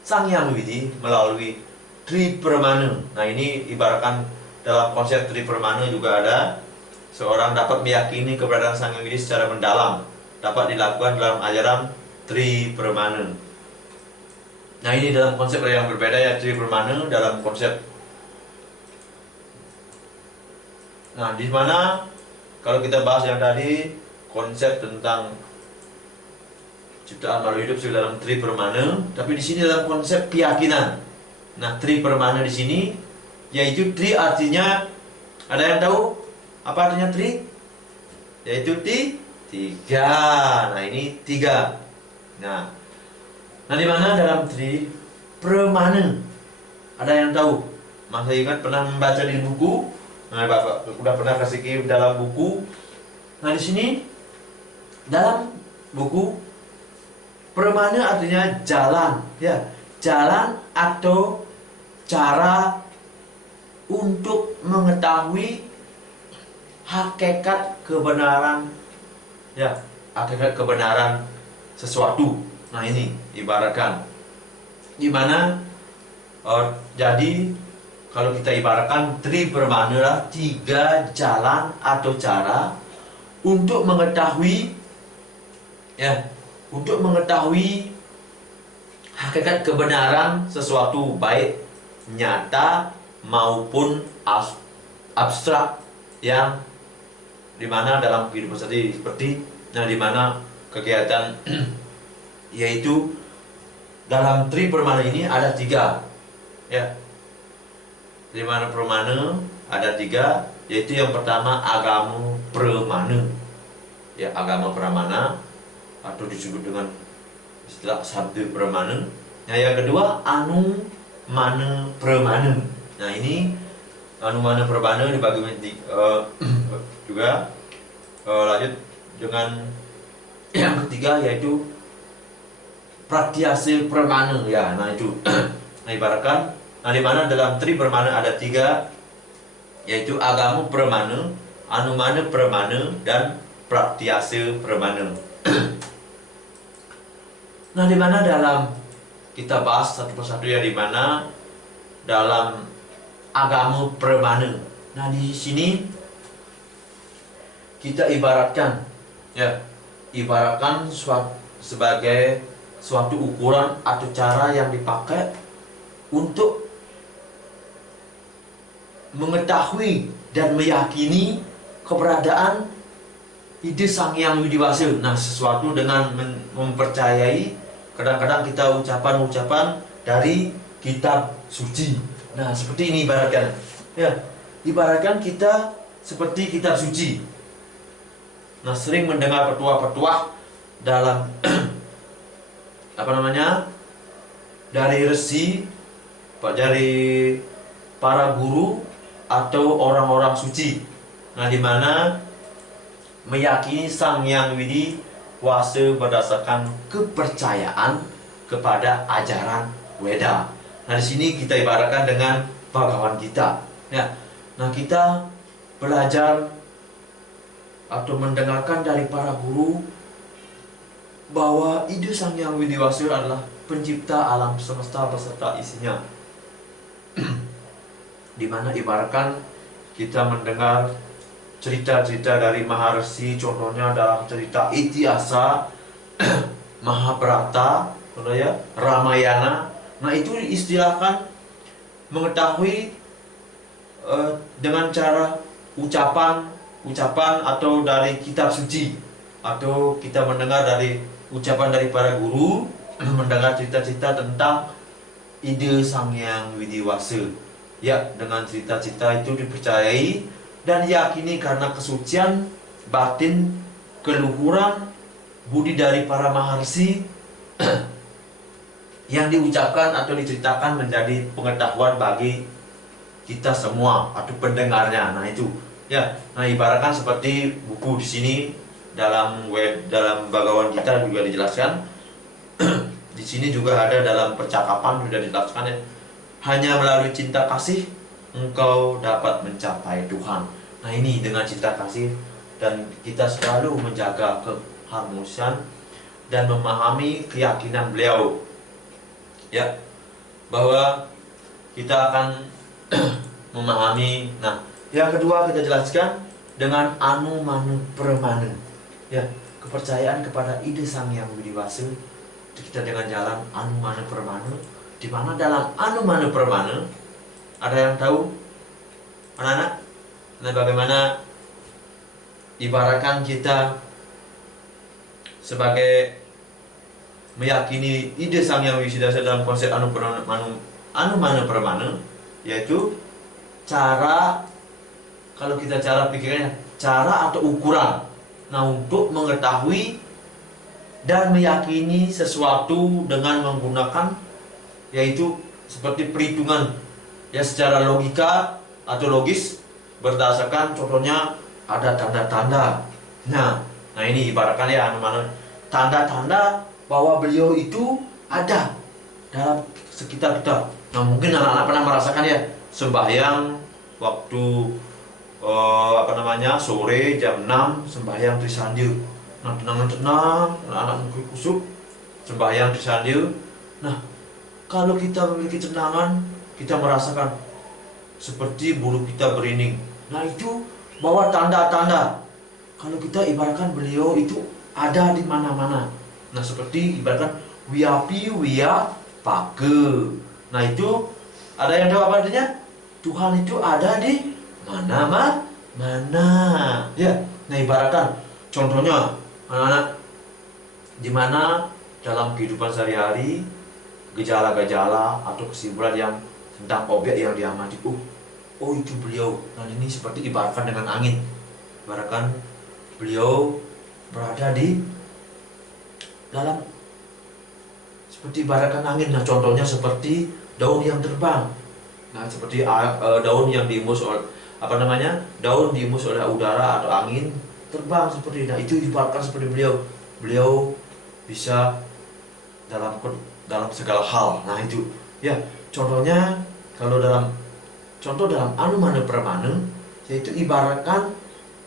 Sang Hyang Widi melalui tripermana. Nah, ini ibaratkan dalam konsep tripermana juga ada seorang dapat meyakini keberadaan Sang Hyang Widi secara mendalam, dapat dilakukan dalam ajaran tripermana. Nah, ini dalam konsep yang berbeda, ya, tripermana dalam konsep. Nah, di mana kalau kita bahas yang tadi konsep tentang ciptaan makhluk hidup dalam tripermana, tapi di sini dalam konsep keyakinan. Nah, tripermana di sini yaitu tri artinya, ada yang tahu apa artinya tri? Yaitu tiga. Nah, ini 3. Nah, di mana dalam tripermana? Ada yang tahu? Mas ingat pernah membaca di buku? Nah, Bapak sudah pernah kasih ke dalam buku. Nah, di sini dalam buku, permana artinya jalan, ya, jalan atau cara untuk mengetahui hakikat kebenaran, ya, hakikat kebenaran sesuatu. Nah, ini ibaratkan gimana? Jadi kalau kita ibaratkan tripermana adalah 3 jalan atau cara untuk mengetahui, ya, untuk mengetahui hakikat kebenaran sesuatu, baik nyata maupun abstrak, yang dimana dalam kehidupan seperti dimana kegiatan yaitu dalam tripermana ini ada 3, ya. Dimana permana ada 3, yaitu yang pertama agama pramana, ya, agama pramana atau disebut dengan istilah sabda pramana. Nah, yang kedua anumana pramana. Nah, ini anumana pramana dibagi juga. Lanjut dengan yang ketiga, yaitu pratyasa pramana, ya. Nah, itu nah, ibaratkan di mana dalam tripermana ada 3, yaitu agama pramana, anumana pramana, dan pratyasa pramana. Nah, di mana dalam kita bahas satu persatu, ya, di mana dalam agama pramana. Nah, di sini kita ibaratkan, ya, ibaratkan sebagai suatu ukuran atau cara yang dipakai untuk mengetahui dan meyakini keberadaan ide Sang Hyang Widiwasa. Nah, sesuatu dengan mempercayai kadang-kadang kita ucapan-ucapan dari kitab suci. Nah, seperti ini ibaratkan. Ya, ibaratkan kita seperti kitab suci. Nah, sering mendengar petuah-petuah dalam dari resi, dari para guru atau orang-orang suci. Nah, di mana meyakini Sang Hyang Widi Wasa berdasarkan kepercayaan kepada ajaran Weda. Nah, di sini kita ibaratkan dengan Bhagawan Gita. Ya. Nah, kita belajar atau mendengarkan dari para guru bahwa ide Sang Hyang Widi Wasa adalah pencipta alam semesta beserta isinya. Di mana ibaratkan kita mendengar cerita-cerita dari Maharsi, contohnya dalam cerita Ityasa, Mahabharata, ya, Ramayana. Nah, itu istilahkan mengetahui dengan cara ucapan atau dari kitab suci, atau kita mendengar dari ucapan dari para guru, mendengar cerita-cerita tentang ide Sang Hyang Widi Wasa. Ya, dengan cerita-cerita itu dipercayai dan diyakini karena kesucian batin, keluhuran budi dari para maharsi yang diucapkan atau diceritakan menjadi pengetahuan bagi kita semua atau pendengarnya. Nah, itu ya. Nah, ibaratkan seperti buku di sini dalam Bhagawan Gita juga dijelaskan. Di sini juga ada dalam percakapan sudah dijelaskan ya. Hanya melalui cinta kasih engkau dapat mencapai Tuhan. Nah, ini dengan cinta kasih dan kita selalu menjaga keharmonisan dan memahami keyakinan beliau. Ya, bahwa kita akan memahami. Nah, yang kedua kita jelaskan dengan anu manu permana. Ya, kepercayaan kepada ide Sang Hyang Widi Wasa kita dengan jalan anu manu permana. Di mana dalam anu manu permana ada yang tahu anak-anak? Nah, bagaimana ibaratkan kita sebagai meyakini ide Sang Hyang Widi Wasa dalam konsep anu manu permana, yaitu cara, kalau kita cara pikirnya, cara atau ukuran. Nah, untuk mengetahui dan meyakini sesuatu dengan menggunakan, yaitu seperti perhitungan ya, secara logika atau logis berdasarkan contohnya ada tanda-tanda. Nah ini ibaratkan ya tanda-tanda bahwa beliau itu ada dalam sekitar kita. Nah, mungkin anak-anak pernah merasakan ya, sembahyang waktu sore jam 6 sembahyang Trisandil. Nah, tenang-tenang, anak-anak kusuk sembahyang Trisandil. Nah, kalau kita memiliki tenangan, kita merasakan seperti bulu kita berinding. Nah, itu bahwa tanda-tanda kalau kita ibaratkan beliau itu ada di mana-mana. Nah, seperti ibaratkan wiapi wia pake. Nah, itu ada yang tahu apa artinya? Tuhan itu ada di mana-mana. Ya, nah ibaratkan contohnya anak-anak, di mana dalam kehidupan sehari-hari gejala-gejala atau kesimpulan yang tentang objek yang diamati, oh itu beliau. Nah, ini seperti ibaratkan dengan angin. Ibaratkan beliau berada di dalam, seperti ibaratkan angin. Nah, contohnya seperti daun yang terbang. Nah, seperti daun yang diimbus oleh daun diimbus oleh udara atau angin terbang seperti. Nah, itu ibaratkan seperti beliau. Beliau bisa dalam segala hal. Nah, itu ya, contohnya kalau dalam anu mana permana, yaitu ibaratkan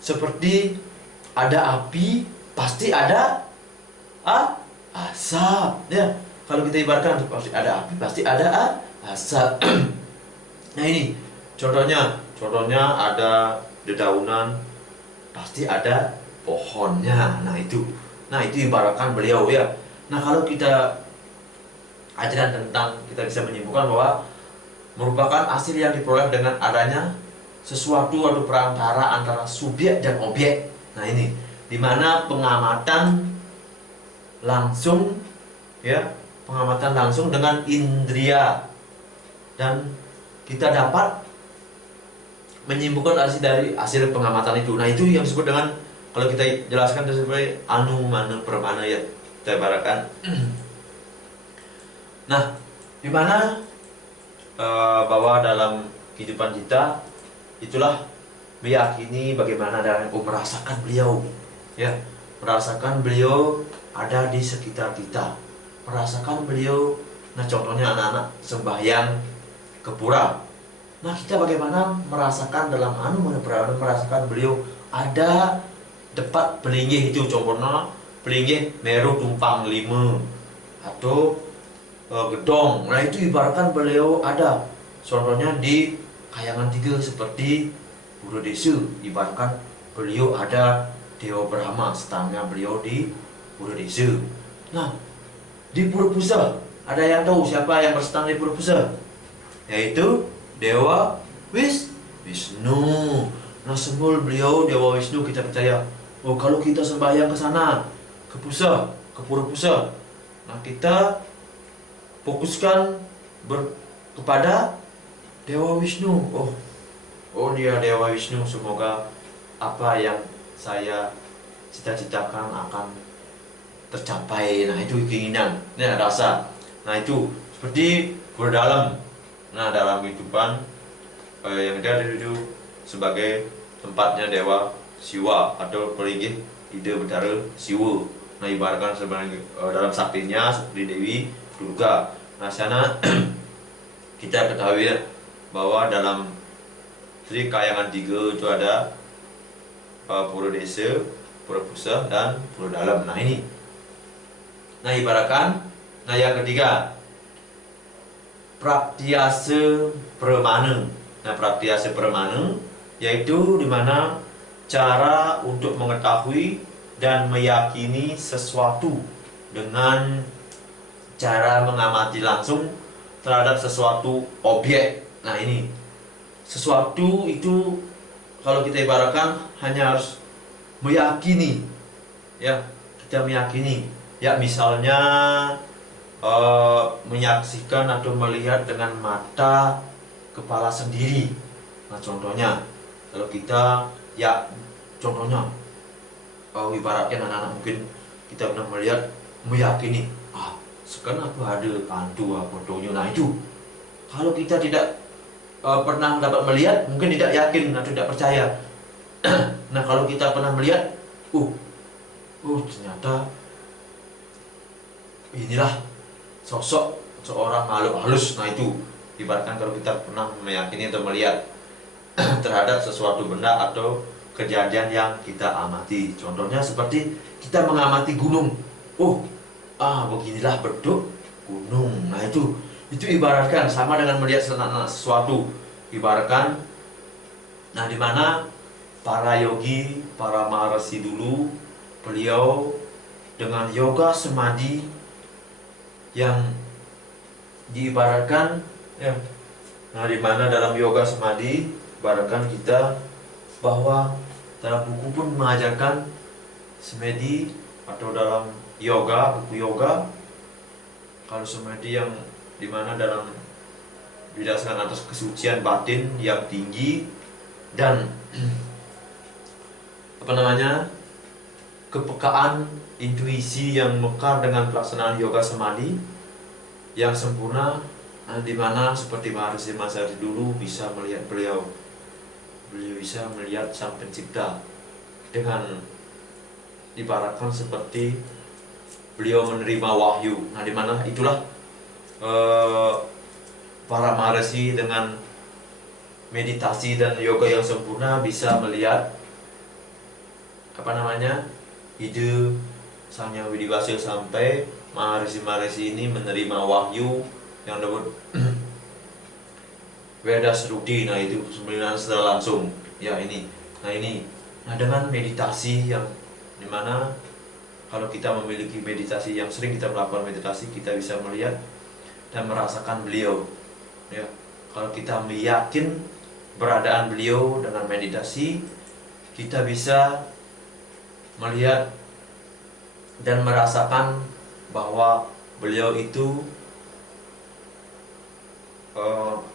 seperti ada api pasti ada asap ya. Kalau kita ibaratkan pasti ada api pasti ada asap. Nah, ini contohnya ada dedaunan pasti ada pohonnya. Nah, itu ibaratkan beliau ya. Nah, kalau kita ajaran tentang, kita bisa menyimpulkan bahwa merupakan hasil yang diperoleh dengan adanya sesuatu atau perantara antara subjek dan objek. Nah, ini dimana pengamatan langsung ya pengamatan langsung dengan indria, dan kita dapat menyimpulkan hasil dari hasil pengamatan itu. Nah, itu yang disebut dengan, kalau kita jelaskan sebagai anumana pramana, ya kita ibaratkan. Nah, di mana bahwa dalam kehidupan kita itulah meyakini bagaimana dan merasakan beliau, ya, merasakan beliau ada di sekitar kita, merasakan beliau. Nah, contohnya anak-anak sembahyang ke pura. Nah, kita bagaimana merasakan dalam merasakan beliau ada tepat belinggih itu, contohnya belinggih meru tumpang lima atau gedong. Nah, itu ibaratkan beliau ada, contohnya di Kayangan 3 seperti Buddha Desa, ibaratkan beliau ada Dewa Brahma, stangnya beliau di Buddha Desa. Nah, di Pura Pusa, ada yang tahu siapa yang berstang di Pura Pusa? Yaitu Dewa Wisnu. Nah, sembul beliau Dewa Wisnu, kita percaya, oh, kalau kita sembahyang ke sana, ke Pusa, ke Pura Pusa, nah, kita fokuskan kepada Dewa Wisnu. Oh, dia Dewa Wisnu, semoga apa yang saya cita-citakan akan tercapai. Nah, itu keinginan, ini rasa. Nah, itu seperti berdalam. Nah, dalam kehidupan yang ada itu sebagai tempatnya Dewa Siwa atau pelinggih ide Betara Siwa. Nah, ibaratkan sebagai dalam saktinya seperti Dewi Durga. Nah, sana kita ketahui ya, bahwa dalam Sri Kayangan 3 itu ada Pura Desa, Pura Pusa, dan Pura Dalam. Nah, ini. Nah, ibaratkan. Nah, yang ketiga, Praktiasa Pramana. Nah, Praktiasa Pramana yaitu dimana cara untuk mengetahui dan meyakini sesuatu dengan cara mengamati langsung terhadap sesuatu objek. Nah, ini sesuatu itu kalau kita ibaratkan hanya harus meyakini, ya, kita meyakini, ya, misalnya menyaksikan atau melihat dengan mata kepala sendiri. Nah, contohnya kalau kita, ya, contohnya ibaratkan anak-anak mungkin kita pernah melihat, meyakini, sekarang aku ada hantu fotonya. Nah, itu kalau kita tidak pernah dapat melihat, mungkin tidak yakin atau tidak percaya. Nah, kalau kita pernah melihat, ternyata inilah sosok seorang makhluk halus. Nah, itu ibaratkan kalau kita pernah meyakini atau melihat terhadap sesuatu benda atau kejadian yang kita amati. Contohnya seperti kita mengamati gunung. Beginilah bentuk gunung. Nah, itu ibaratkan sama dengan melihat sesuatu. Ibaratkan, nah, dimana para yogi, para maharsi dulu, beliau dengan yoga samadhi yang diibaratkan, ya. Nah, dimana dalam yoga samadhi ibaratkan kita bahwa dalam buku pun mengajarkan samadhi atau dalam yoga, buku yoga, kalau samadhi yang dimana dalam didasarkan atas kesucian batin yang tinggi dan kepekaan intuisi yang mekar dengan pelaksanaan yoga samadhi yang sempurna, di mana seperti Maharishi Maharshi dulu bisa melihat beliau bisa melihat sang pencipta dengan ibaratkan seperti beliau menerima wahyu. Nah, di mana itulah para Maharishi dengan meditasi dan yoga yang sempurna bisa melihat ide Sang Hyang Widi-Wasil sampai Maharishi ini menerima wahyu yang disebut Veda Sruti. Nah, itu sebenarnya secara langsung, ya, ini. Nah, dengan meditasi yang dimana kalau kita memiliki meditasi yang sering kita melakukan meditasi, kita bisa melihat dan merasakan beliau, ya. Kalau kita meyakin beradaan beliau dengan meditasi, kita bisa melihat dan merasakan bahwa beliau itu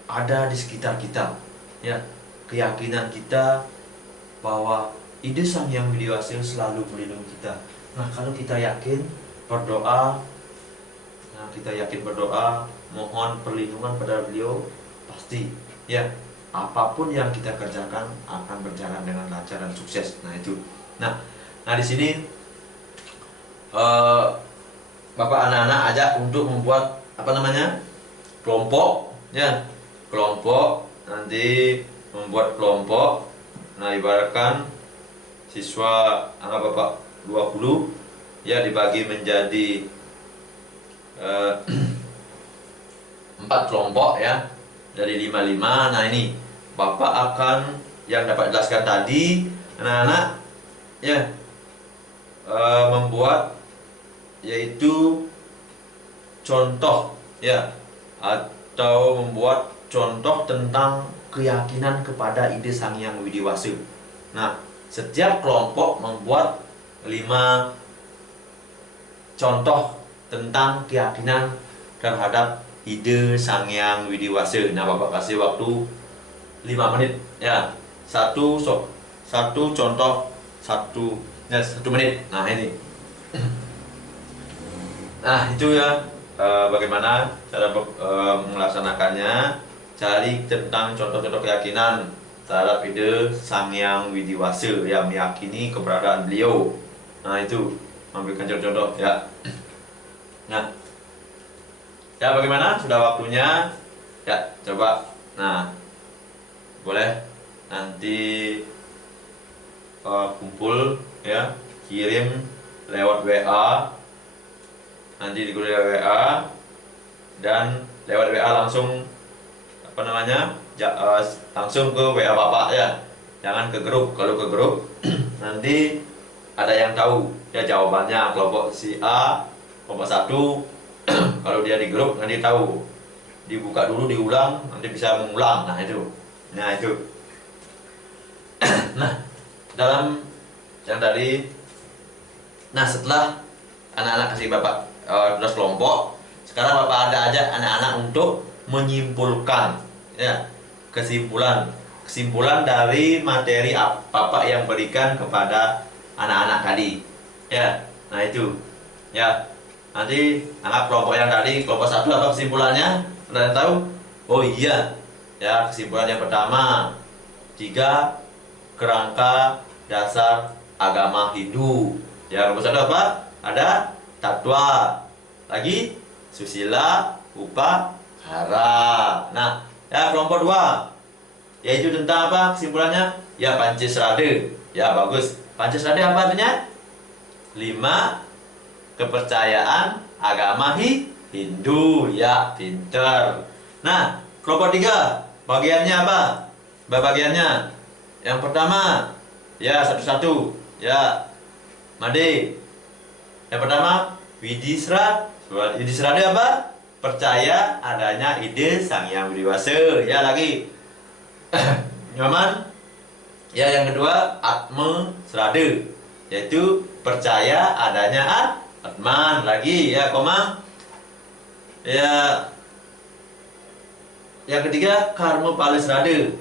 ada di sekitar kita, ya. Keyakinan kita bahwa ide Sang Hyang Widi Wasil selalu melindungi kita. Nah, kalau kita yakin berdoa, mohon perlindungan pada beliau, pasti ya apapun yang kita kerjakan akan berjalan dengan lancar dan sukses. Nah itu. Nah di sini Bapak anak-anak ajak untuk membuat kelompok, ya. Kelompok, nanti membuat kelompok. Nah, ibaratkan siswa anggap Bapak 20, ya, dibagi menjadi 4 kelompok, ya, dari 5-5. Nah ini Bapak akan yang dapat jelaskan tadi, anak-anak, ya, membuat yaitu contoh, ya, atau membuat contoh tentang keyakinan kepada ide Sang Hyang Widi Wasil. Nah, setiap kelompok membuat 5 contoh tentang keyakinan terhadap ide Sang Hyang Widi Wasil. Nah, Bapak kasih waktu 5 menit, ya. Satu contoh 1 menit. Nah ini. Nah itu ya, bagaimana cara melaksanakannya. Cari tentang contoh-contoh keyakinan terhadap ide Sang Hyang Widi Wasil, yang meyakini keberadaan beliau. Nah itu, memberikan contoh-contoh, ya. Nah, ya, bagaimana? Sudah waktunya, ya, coba. Nah, boleh nanti kumpul, ya, kirim lewat WA, nanti dikumpul lewat WA, dan lewat WA langsung langsung ke WA Bapak, ya, jangan ke grup. Kalau ke grup nanti ada yang tahu, ya, jawabannya kelompok si A, kelompok 1. Kalau dia di grup nanti tahu, dibuka dulu, diulang, nanti bisa mengulang. Nah itu. Nah, dalam yang tadi, nah, setelah anak-anak kasih Bapak 12 kelompok, sekarang Bapak ada aja anak-anak untuk menyimpulkan, ya, kesimpulan dari materi Bapak yang berikan kepada anak-anak tadi, ya. Nah itu, ya, nanti anggap kelompok yang tadi, kelompok 1, apa kesimpulannya? Kalian tahu? Oh iya, ya, kesimpulan yang pertama, 3 kerangka dasar agama Hindu. Ya, kelompok 1 apa? Ada tatwa, lagi susila, upahara. Nah, ya, kelompok 2 yaitu tentang apa kesimpulannya? Ya, Pancasrada. Ya, bagus. Pancasrada apa artinya? 5 kepercayaan agama Hindu. Ya, pinter. Nah, kelompok 3 bagiannya apa? Bagiannya yang pertama, ya, satu-satu, ya, Made. Yang pertama, Widisrada apa? Percaya adanya ide Sang Hyang Widi Wasil. Ya, lagi nyaman. Ya, yang kedua, Atmasrada, yaitu percaya adanya Atman. Lagi, ya, Komang. Ya, yang ketiga, Karmapalesrada.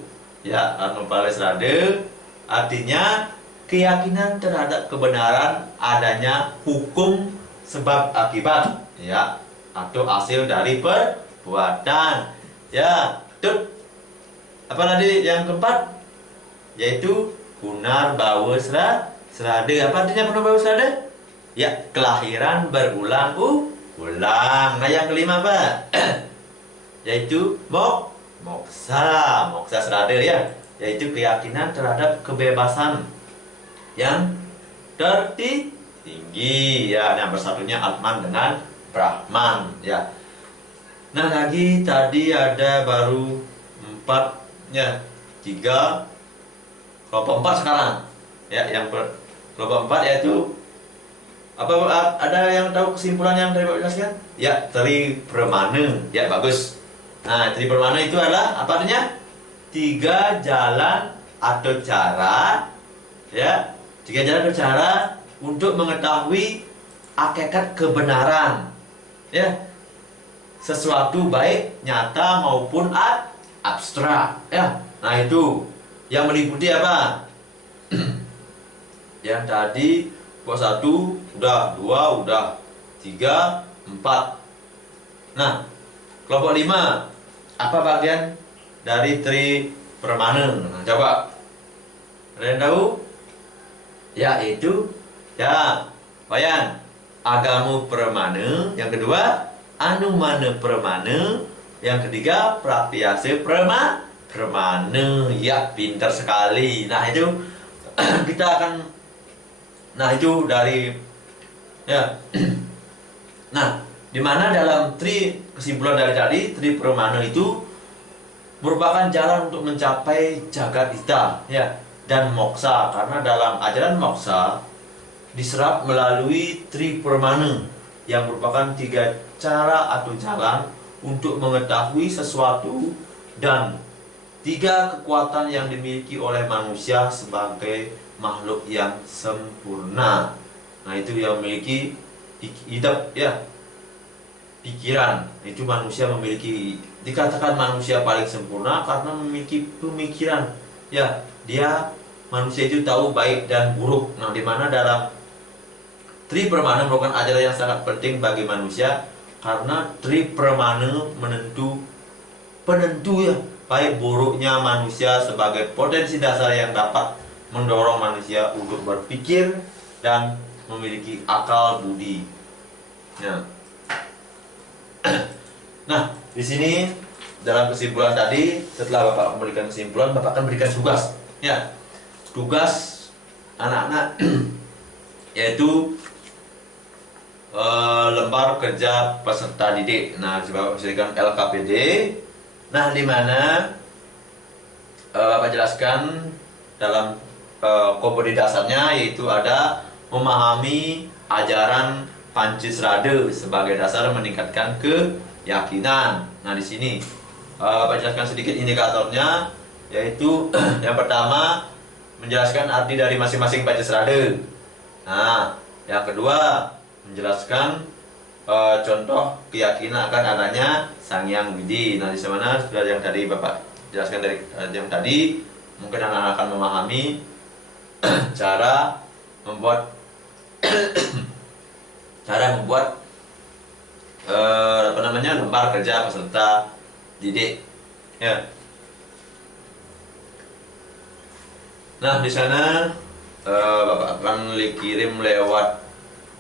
Ya, Karmapalesrada artinya keyakinan terhadap kebenaran adanya hukum sebab akibat, ya, atau hasil dari perbuatan. Ya, betul. Apa tadi yang keempat? Yaitu Punarbawasrada. Apa artinya Punarbawasrada? Ya, kelahiran berulang-ulang. Nah, yang kelima apa? Yaitu Moksa Srada, ya, yaitu keyakinan terhadap kebebasan yang tertinggi, ya. Yang bersatunya Atman dengan Brahman, ya. Nah, lagi tadi ada baru 4, ya, 3 kelompok 4 sekarang, ya. Kelompok 4 yaitu apa? Ada yang tahu kesimpulan yang tadi Bapak jelaskan? Ya, Tri Permana. Ya, bagus. Nah, Tri Permana itu adalah apa artinya? 3 jalan atau cara, ya, 3 jalan atau cara untuk mengetahui hakikat kebenaran, ya, sesuatu baik nyata maupun abstrak, ya. Nah itu yang meliputi apa? Yang tadi kelompok 1 udah, 2 udah, 3, 4. Nah, kelompok 5 apa bagian dari tri permane? Nah, coba kalian tahu? Yaitu ya, Wayan, agamu permane. Yang kedua, anumane permane. Yang ketiga, pratyase permane. Ya, pintar sekali. Nah, itu kita akan, nah itu dari, ya. Nah, di mana dalam kesimpulan dari tadi, tri permane itu merupakan jalan untuk mencapai jagat hita, ya, dan moksa. Karena dalam ajaran moksa diserap melalui tri permane yang merupakan 3 cara atau jalan untuk mengetahui sesuatu dan 3 kekuatan yang dimiliki oleh manusia sebagai makhluk yang sempurna. Nah, itu yang memiliki hidup, ya, pikiran. Itu manusia memiliki, dikatakan manusia paling sempurna karena memiliki pemikiran, ya. Dia, manusia itu tahu baik dan buruk. Nah, di mana dalam tri permane merupakan ajaran yang sangat penting bagi manusia karena tri permane penentu, ya, baik buruknya manusia sebagai potensi dasar yang dapat mendorong manusia untuk berpikir dan memiliki akal budi. Nah, di sini dalam kesimpulan tadi, setelah Bapak memberikan kesimpulan, Bapak akan berikan tugas. Ya, tugas anak-anak yaitu lembar kerja peserta didik. Nah, Bapak berikan LKPD. Nah, di mana Bapak jelaskan dalam komponen dasarnya, yaitu ada memahami ajaran Pancasrada sebagai dasar meningkatkan keyakinan. Nah, di sini Bapak jelaskan sedikit indikatornya, yaitu yang pertama menjelaskan arti dari masing-masing Pancasrada. Nah, yang kedua menjelaskan contoh keyakinan akan adanya Sang Hyang Widi. Nah, di sana sudah yang tadi Bapak jelaskan dari yang tadi, mungkin anak-anak akan memahami cara membuat lembar kerja peserta didik, ya. Nah, di sana Bapak akan kirim lewat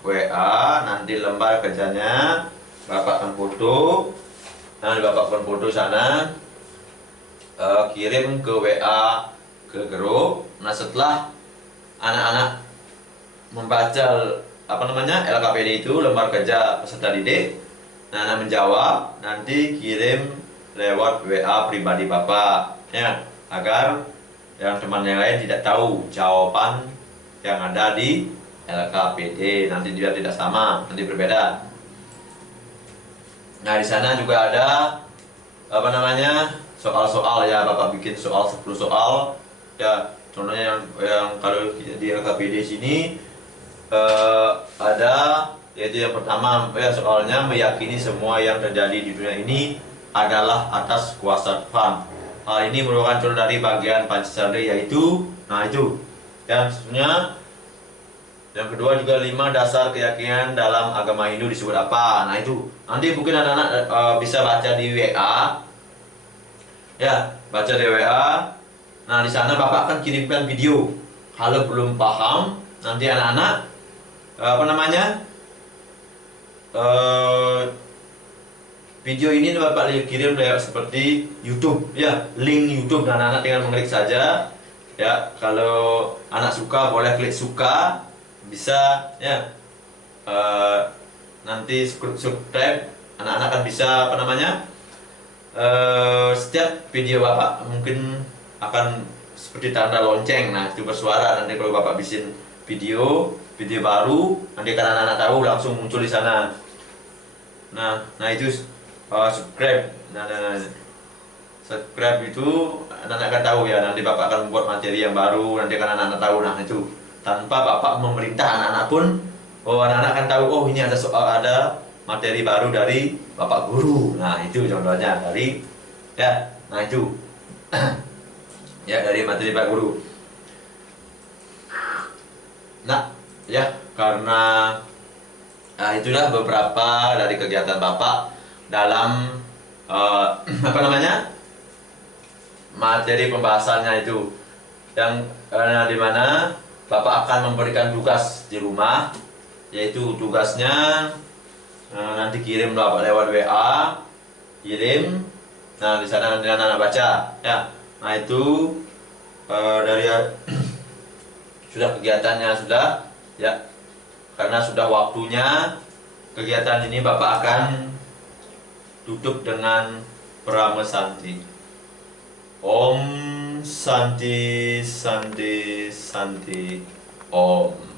WA nanti lembar kerjanya. Bapak akan foto. Nah, Bapak akan foto sana, kirim ke WA ke grup. Nah, setelah anak-anak membaca LKPD itu, lembar kerja peserta didik, nah, anak menjawab, nanti kirim lewat WA pribadi Bapak, ya, agar yang teman yang lain tidak tahu jawaban yang ada di LKPD, nanti dia tidak sama, nanti berbeda. Nah, di sana juga ada soal-soal, ya. Bapak bikin 10 soal, ya. Contohnya yang kalau di LKPD sini ada, yaitu yang pertama, ya, soalnya meyakini semua yang terjadi di dunia ini adalah atas kuasa Tuhan. Hal ini merupakan contoh dari bagian Pancasila, yaitu, nah itu, yang sebenarnya yang kedua juga 5 dasar keyakinan dalam agama Hindu disebut apa. Nah, itu nanti mungkin anak-anak bisa baca di WA, ya, baca di WA. Nah, di sana Bapak akan kirimkan video. Kalau belum paham, nanti anak-anak video ini Bapak kirim lewat seperti YouTube, ya, link YouTube. Dan anak-anak tinggal mengklik saja, ya. Kalau anak suka boleh klik suka, bisa, ya. Nanti subscribe, anak-anak akan bisa setiap video Bapak mungkin akan seperti tanda lonceng. Nah, itu bersuara. Nanti kalau Bapak bikin video baru, nanti kan anak-anak tahu, langsung muncul di sana. Nah itu subscribe. Nah, subscribe itu anak-anak akan tahu, ya. Nanti Bapak akan membuat materi yang baru, nanti kan anak-anak tahu. Nah, itu tanpa Bapak memerintah anak-anak pun, anak-anak akan tahu, ini ada soal, ada materi baru dari Bapak Guru. Nah, itu contohnya dari ya. Nah, itu ya dari materi Pak Guru. Nah, ya karena itulah beberapa dari kegiatan Bapak dalam apa namanya? Materi pembahasannya itu yang di mana Bapak akan memberikan tugas di rumah, yaitu tugasnya nanti kirim lewat WA, kirim. Nah, di sana nanti anak-anak baca, ya. Nah, itu dari sudah kegiatannya sudah, ya. Karena sudah waktunya kegiatan ini Bapak akan tutup dengan Brahma Santi. Om Santi Santi Santi Om.